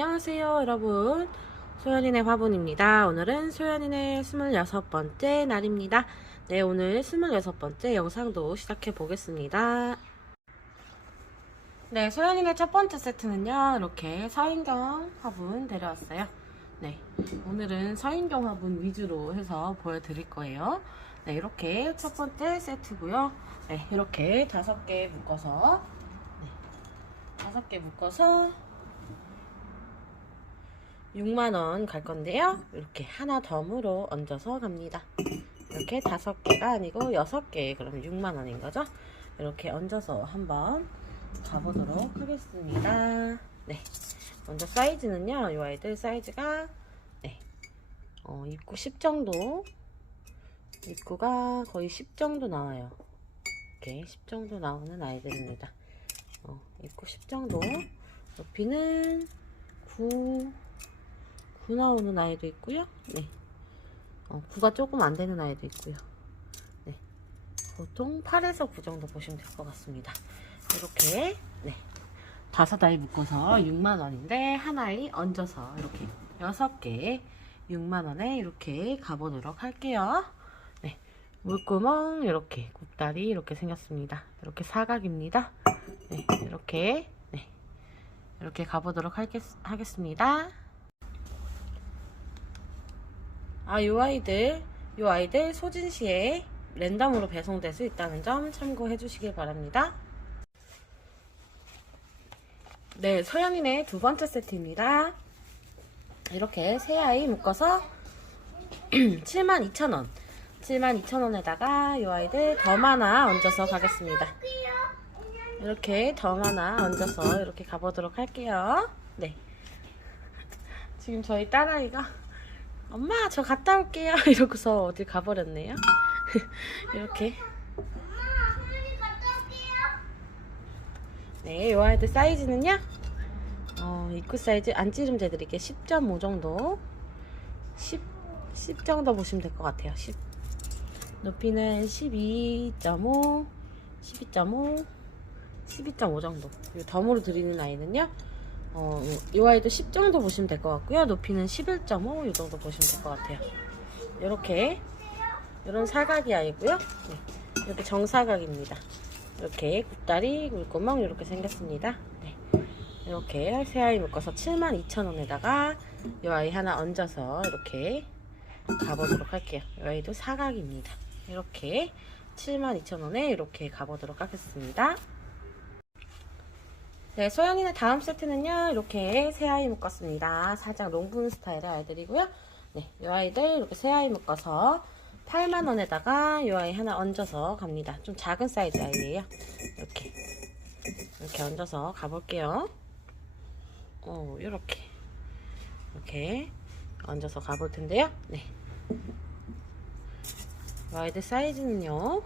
네, 안녕하세요, 여러분. 소연이네 화분입니다. 오늘은 소연이네 26번째 날입니다. 네, 오늘 26번째 영상도 시작해 보겠습니다. 네, 소연이네 첫 번째 세트는요, 이렇게 서인경 화분 데려왔어요. 네, 오늘은 서인경 화분 위주로 해서 보여드릴 거예요. 네, 이렇게 첫 번째 세트고요. 네, 이렇게 다섯 개 묶어서, 네, 다섯 개 묶어서 6만원 갈 건데요. 이렇게 하나 덤으로 얹어서 갑니다. 이렇게 다섯 개가 아니고 여섯 개 그러면 6만원인 거죠. 이렇게 얹어서 한번 가보도록 하겠습니다. 네. 먼저 사이즈는요. 이 아이들 사이즈가 네. 어, 입구 10 정도 입구가 거의 10 정도 나와요. 이렇게 10 정도 나오는 아이들입니다. 어, 입구 10 정도 높이는 9 9 나오는 아이도 있고요. 네. 어, 9가 조금 안 되는 아이도 있고요. 네. 보통 8에서 9 정도 보시면 될 것 같습니다. 이렇게 네. 다섯 아이 묶어서 6만 원인데 한 아이 얹어서 이렇게 여섯 개 6만 원에 이렇게 가보도록 할게요. 네. 물구멍 이렇게 굽다리 이렇게 생겼습니다. 이렇게 사각입니다. 네. 이렇게 네. 이렇게 가보도록 하겠, 하겠습니다. 아, 요 아이들, 요 아이들 소진시에 랜덤으로 배송될 수 있다는 점 참고해 주시길 바랍니다. 네, 서연이네 두 번째 세트입니다. 이렇게 세 아이 묶어서 72,000원. 72,000원에다가 요 아이들 덤 하나 얹어서 가겠습니다. 이렇게 덤 하나 얹어서 이렇게 가보도록 할게요. 네. 지금 저희 딸아이가 엄마 저 갔다 올게요. 이러고서 어딜 가버렸네요. 이렇게. 네, 요 아이들 사이즈는요? 어, 입구 사이즈 안찌름 재드릴게요. 10.5 정도. 10, 10 정도 보시면 될 것 같아요. 10 높이는 12.5 12.5 12.5 정도. 요 덤으로 드리는 아이는요 어, 이 아이도 10 정도 보시면 될 것 같고요. 높이는 11.5 이 정도 보시면 될 것 같아요. 이렇게 이런 사각이 아니고요. 네, 이렇게 정사각입니다. 이렇게 굽다리, 물구멍 이렇게 생겼습니다. 네, 이렇게 세 아이 묶어서 72,000원에다가 이 아이 하나 얹어서 이렇게 가보도록 할게요. 이 아이도 사각입니다. 이렇게 72,000원에 이렇게 가보도록 하겠습니다. 네, 소연이는 다음 세트는요, 이렇게 새 아이 묶었습니다. 살짝 롱분 스타일의 아이들이고요. 네, 이 아이들 이렇게 새 아이 묶어서 8만원에다가 이 아이 하나 얹어서 갑니다. 좀 작은 사이즈 아이예요. 이렇게. 이렇게 얹어서 가볼게요. 오, 이렇게. 이렇게 얹어서 가볼 텐데요. 네. 이 아이들 사이즈는요,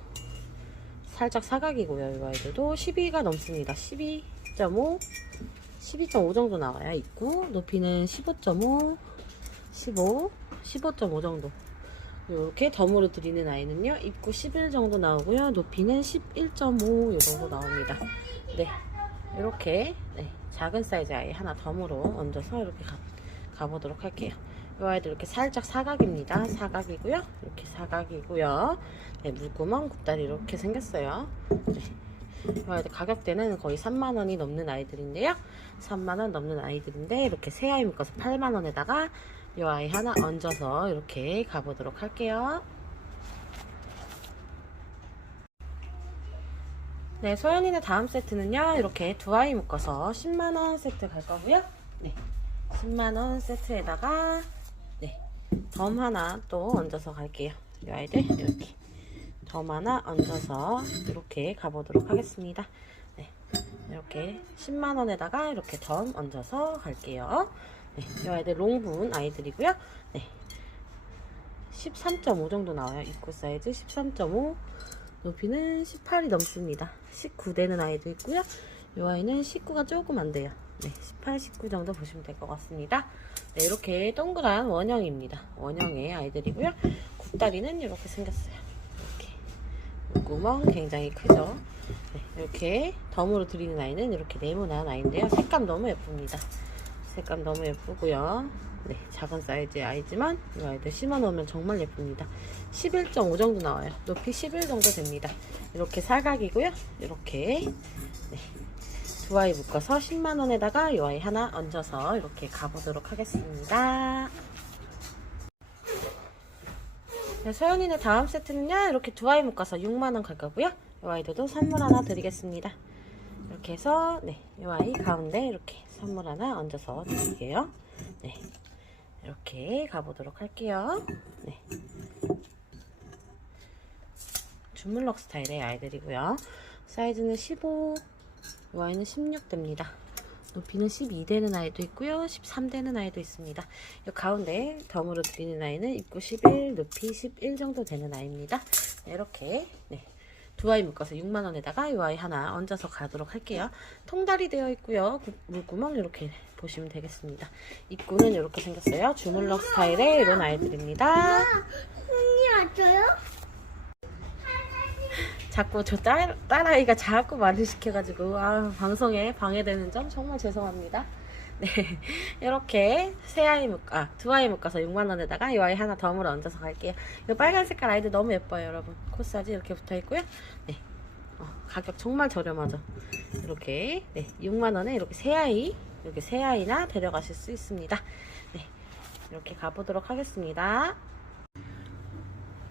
살짝 사각이고요. 이 아이들도 12가 넘습니다. 12. 12.5, 12.5 정도 나와요. 입구 높이는 15.5, 15, 15.5 정도. 이렇게 덤으로 드리는 아이는요. 입구 11 정도 나오고요. 높이는 11.5이 정도 나옵니다. 네, 이렇게 네, 작은 사이즈 아이 하나 덤으로 얹어서 이렇게 가, 가보도록 할게요. 이 아이들 이렇게 살짝 사각입니다. 사각이고요. 이렇게 사각이고요. 네, 물구멍 굽다리 이렇게 생겼어요. 네. 가격대는 거의 3만원이 넘는 아이들인데요. 3만원 넘는 아이들인데 이렇게 새 아이 묶어서 8만원에다가 이 아이 하나 얹어서 이렇게 가보도록 할게요. 네, 소연이네 다음 세트는요. 이렇게 두 아이 묶어서 10만원 세트 갈 거고요. 네, 10만원 세트에다가 네, 덤 하나 또 얹어서 갈게요. 이 아이들 이렇게 점 하나 얹어서 이렇게 가보도록 하겠습니다. 네, 이렇게 10만원에다가 이렇게 점 얹어서 갈게요. 네, 이 아이들 롱분 아이들이고요. 네, 13.5 정도 나와요. 입구 사이즈 13.5 높이는 18이 넘습니다. 19 되는 아이도 있고요. 이 아이는 19가 조금 안 돼요. 네, 18, 19 정도 보시면 될 것 같습니다. 네, 이렇게 동그란 원형입니다. 원형의 아이들이고요. 굽다리는 이렇게 생겼어요. 구멍 굉장히 크죠. 네, 이렇게 덤으로 드리는 아이는 이렇게 네모난 아이인데요. 색감 너무 예쁩니다. 색감 너무 예쁘고요. 네, 작은 사이즈의 아이지만 이 아이들 심어놓으면 정말 예쁩니다. 11.5 정도 나와요. 높이 11 정도 됩니다. 이렇게 사각이고요. 이렇게 네, 두 아이 묶어서 10만 원에다가 이 아이 하나 얹어서 이렇게 가보도록 하겠습니다. 네, 소연이네 다음 세트는요. 이렇게 두 아이 묶어서 6만 원 갈 거고요. 이 아이들도 선물 하나 드리겠습니다. 이렇게 해서 네, 이 아이 가운데 이렇게 선물 하나 얹어서 드릴게요. 네. 이렇게 가보도록 할게요. 네. 주물럭 스타일의 아이들이고요. 사이즈는 15, 이 아이는 16 됩니다. 높이는 12 되는 아이도 있고요. 13 되는 아이도 있습니다. 이 가운데 덤으로 드리는 아이는 입구 11, 높이 11 정도 되는 아이입니다. 네, 이렇게 네. 두 아이 묶어서 6만 원에다가 이 아이 하나 얹어서 가도록 할게요. 통달이 되어 있고요. 구- 물구멍 이렇게 보시면 되겠습니다. 입구는 이렇게 생겼어요. 주물럭 스타일의 이런 아이들입니다. 언니 왔어요? 자꾸 저 딸, 딸아이가 자꾸 말을 시켜가지고 아, 방송에 방해되는 점 정말 죄송합니다. 네, 이렇게 세 아이 묶, 아, 두 아이 묶어서 6만 원에다가 이 아이 하나 덤으로 얹어서 갈게요. 이 빨간 색깔 아이들 너무 예뻐요, 여러분. 코사지 이렇게 붙어 있고요. 네, 어, 가격 정말 저렴하죠. 이렇게 네, 6만 원에 이렇게 세 아이, 이렇게 세 아이나 데려가실 수 있습니다. 네, 이렇게 가보도록 하겠습니다.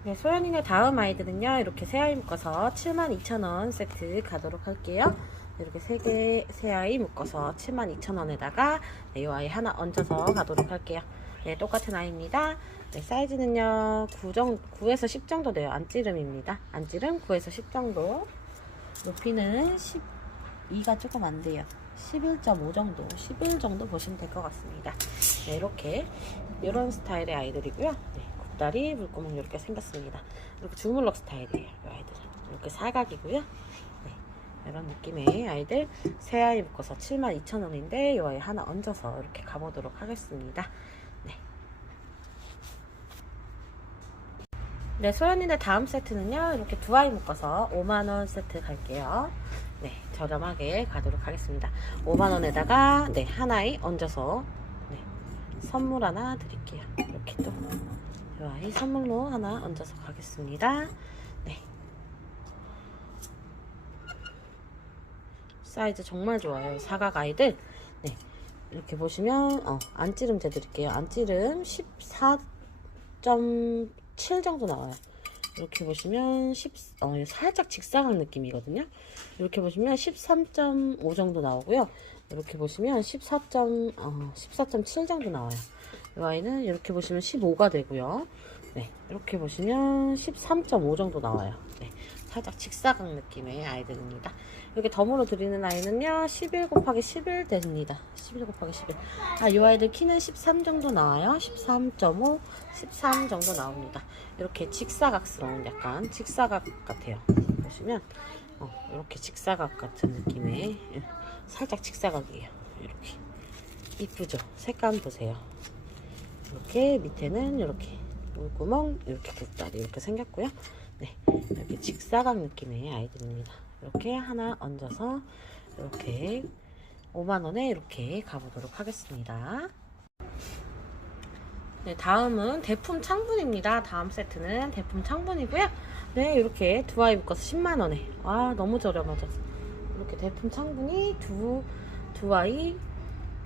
네, 소연이네 다음 아이들은요, 이렇게 세 아이 묶어서 72,000원 세트 가도록 할게요. 이렇게 세 개, 세 아이 묶어서 72,000원에다가 네, 이 아이 하나 얹어서 가도록 할게요. 네, 똑같은 아이입니다. 네, 사이즈는요, 9 정, 9에서 10 정도 돼요. 안찌름입니다. 안찌름 9에서 10 정도. 높이는 12가 조금 안 돼요. 11.5 정도, 11 정도 보시면 될 것 같습니다. 네, 이렇게, 이런 스타일의 아이들이고요. 네, 굽다리, 물구멍 이렇게 생겼습니다. 이렇게 주물럭 스타일이에요, 이 아이들은. 이렇게 사각이고요. 네, 이런 느낌의 아이들. 세 아이 묶어서 72,000원인데, 이 아이 하나 얹어서 이렇게 가보도록 하겠습니다. 네. 네, 소연이네 다음 세트는요, 이렇게 두 아이 묶어서 5만원 세트 갈게요. 네, 저렴하게 가도록 하겠습니다. 5만원에다가, 네, 하나에 얹어서, 네, 선물 하나 드릴게요. 이렇게 또, 이 아이 선물로 하나 얹어서 가겠습니다. 네. 사이즈 정말 좋아요. 사각 아이들. 네. 이렇게 보시면, 어, 안찌름 재드릴게요. 안찌름 14.7 정도 나와요. 이렇게 보시면 10, 어, 살짝 직사각 느낌이거든요. 이렇게 보시면 13.5 정도 나오고요. 이렇게 보시면 14. 어, 14.7 정도 나와요. 이 아이는 이렇게 보시면 15가 되고요. 네, 이렇게 보시면 13.5 정도 나와요. 네, 살짝 직사각 느낌의 아이들입니다. 이렇게 덤으로 드리는 아이는요, 11 곱하기 11 됩니다. 11 곱하기 11. 아, 이 아이들 키는 13 정도 나와요. 13.5, 13 정도 나옵니다. 이렇게 직사각스러운 약간 직사각 같아요. 보시면, 어, 이렇게 직사각 같은 느낌의, 예, 살짝 직사각이에요. 이렇게. 이쁘죠? 색감 보세요. 이렇게 밑에는 이렇게 물구멍 이렇게 굽다리 이렇게 생겼고요. 네, 이렇게 직사각 느낌의 아이들입니다. 이렇게 하나 얹어서 이렇게 5만 원에 이렇게 가보도록 하겠습니다. 네, 다음은 대품 창분입니다. 다음 세트는 대품 창분이고요. 네, 이렇게 두 아이 묶어서 10만 원에. 아, 너무 저렴하죠. 이렇게 대품 창분이 두, 두 아이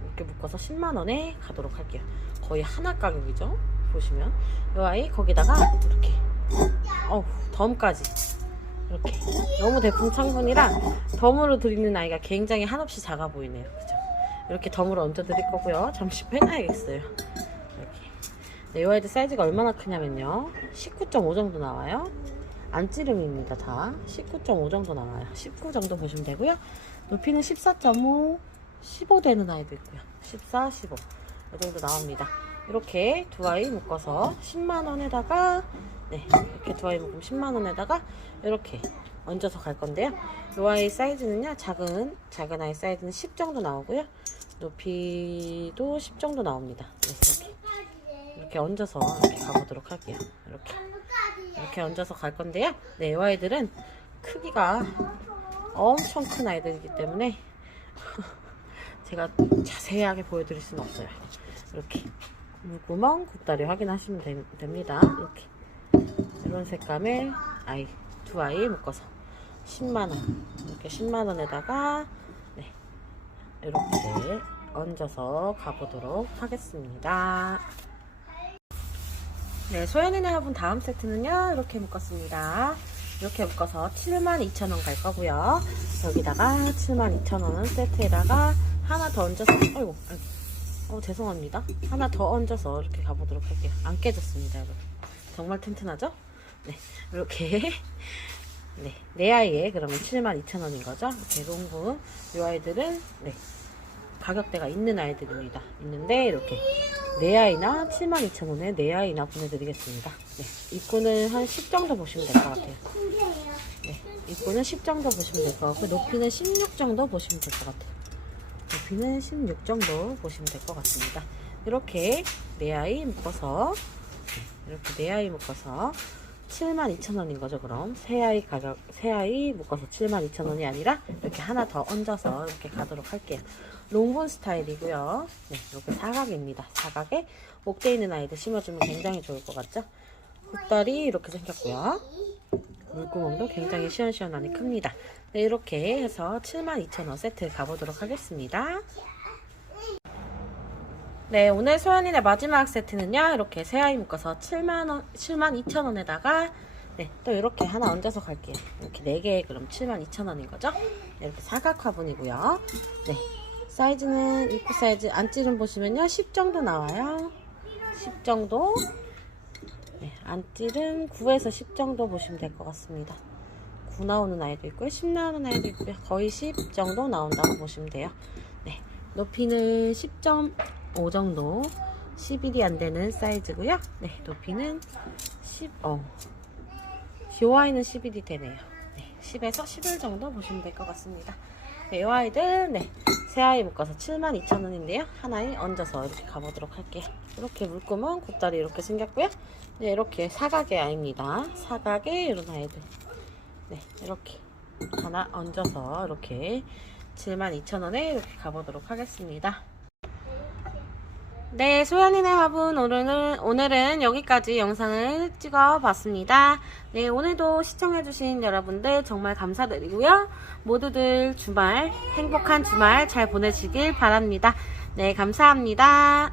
이렇게 묶어서 10만 원에 가도록 할게요. 거의 하나 가격이죠. 보시면 이 아이 거기다가 이렇게 어우 덤까지 이렇게 너무 대품 창분이라 덤으로 드리는 아이가 굉장히 한없이 작아 보이네요. 그죠? 이렇게 덤으로 얹어 드릴 거고요. 잠시 빼놔야겠어요. 이렇게 네, 이 아이들 사이즈가 얼마나 크냐면요. 19.5 정도 나와요. 안찌름입니다. 다 19.5 정도 나와요. 19 정도 보시면 되고요. 높이는 14.5, 15 되는 아이도 있고요. 14, 15. 이 정도 나옵니다. 이렇게 두 아이 묶어서 10만 원에다가 네 이렇게 두 아이 묶으면 10만 원에다가 이렇게 얹어서 갈 건데요. 이 아이 사이즈는요 작은 작은 아이 사이즈는 10 정도 나오고요. 높이도 10 정도 나옵니다. 네, 이렇게 이렇게 얹어서 이렇게 가보도록 할게요. 이렇게 이렇게 얹어서 갈 건데요. 네, 이 아이들은 크기가 엄청 큰 아이들이기 때문에 제가 자세하게 보여드릴 수는 없어요. 이렇게 물구멍, 굽다리 확인하시면 되- 됩니다. 이렇게 이런 색감의 아이 두 아이 묶어서 10만 원 이렇게 10만 원에다가 네 이렇게 얹어서 가보도록 하겠습니다. 네, 소연이네 화분 다음 세트는요, 이렇게 묶었습니다. 이렇게 묶어서 72,000원 갈 거고요. 여기다가 72,000원 세트에다가 하나 더 얹어서, 아이고, 어, 죄송합니다. 하나 더 얹어서 이렇게 가보도록 할게요. 안 깨졌습니다, 여러분. 정말 튼튼하죠? 네, 이렇게. 네, 내 아이에 그러면 72,000원인 거죠? 이렇게 롱분. 이 아이들은, 네, 가격대가 있는 아이들입니다. 있는데, 이렇게. 내 아이나 72,000원에 내 아이나 보내드리겠습니다. 네, 입구는 한 10 정도 보시면 될 것 같아요. 네, 입구는 10 정도 보시면 될 것 같고, 높이는 16 정도 보시면 될 것 같아요. 높이는 16 정도 보시면 될 것 같습니다. 이렇게 내 아이 묶어서, 네, 이렇게 내 아이 묶어서 72,000원인 거죠, 그럼. 새 아이 가격, 새 아이 묶어서 72,000원이 아니라 이렇게 하나 더 얹어서 이렇게 가도록 할게요. 롱본 스타일이고요. 네, 이렇게 사각입니다. 사각에 목대 있는 아이들 심어주면 굉장히 좋을 것 같죠? 곱다리 이렇게 생겼고요. 물구멍도 굉장히 시원시원하니 큽니다. 네, 이렇게 해서 72,000원 세트 가보도록 하겠습니다. 네, 오늘 소연이네 마지막 세트는요, 이렇게 새아이 묶어서 7만원, 72,000원에다가, 네, 또 이렇게 하나 얹어서 갈게요. 이렇게 4개, 그럼 72,000원인 거죠? 네, 이렇게 사각 화분이고요. 네, 사이즈는, 입구 사이즈, 안 찌름 보시면요, 10 정도 나와요. 10 정도. 네, 안찌름 9에서 10 정도 보시면 될 것 같습니다. 9 나오는 아이도 있고요, 10 나오는 아이도 있고요. 거의 10 정도 나온다고 보시면 돼요. 네, 높이는 10.5 정도, 11이 안 되는 사이즈고요. 네, 높이는 10, 어, 이 아이는 11이 되네요. 네, 10에서 11 정도 보시면 될 것 같습니다. 네, 이 아이들, 네, 새 아이 묶어서 72,000원인데요. 하나에 얹어서 이렇게 가보도록 할게요. 이렇게 물구멍, 곱다리 이렇게 생겼고요. 네, 이렇게 사각의 아이입니다. 사각의 이런 아이들. 네, 이렇게 하나 얹어서 이렇게 72,000원에 이렇게 가보도록 하겠습니다. 네, 소연이네 화분 오늘은, 오늘은 여기까지 영상을 찍어 봤습니다. 네, 오늘도 시청해주신 여러분들 정말 감사드리고요. 모두들 주말, 행복한 주말 잘 보내시길 바랍니다. 네, 감사합니다.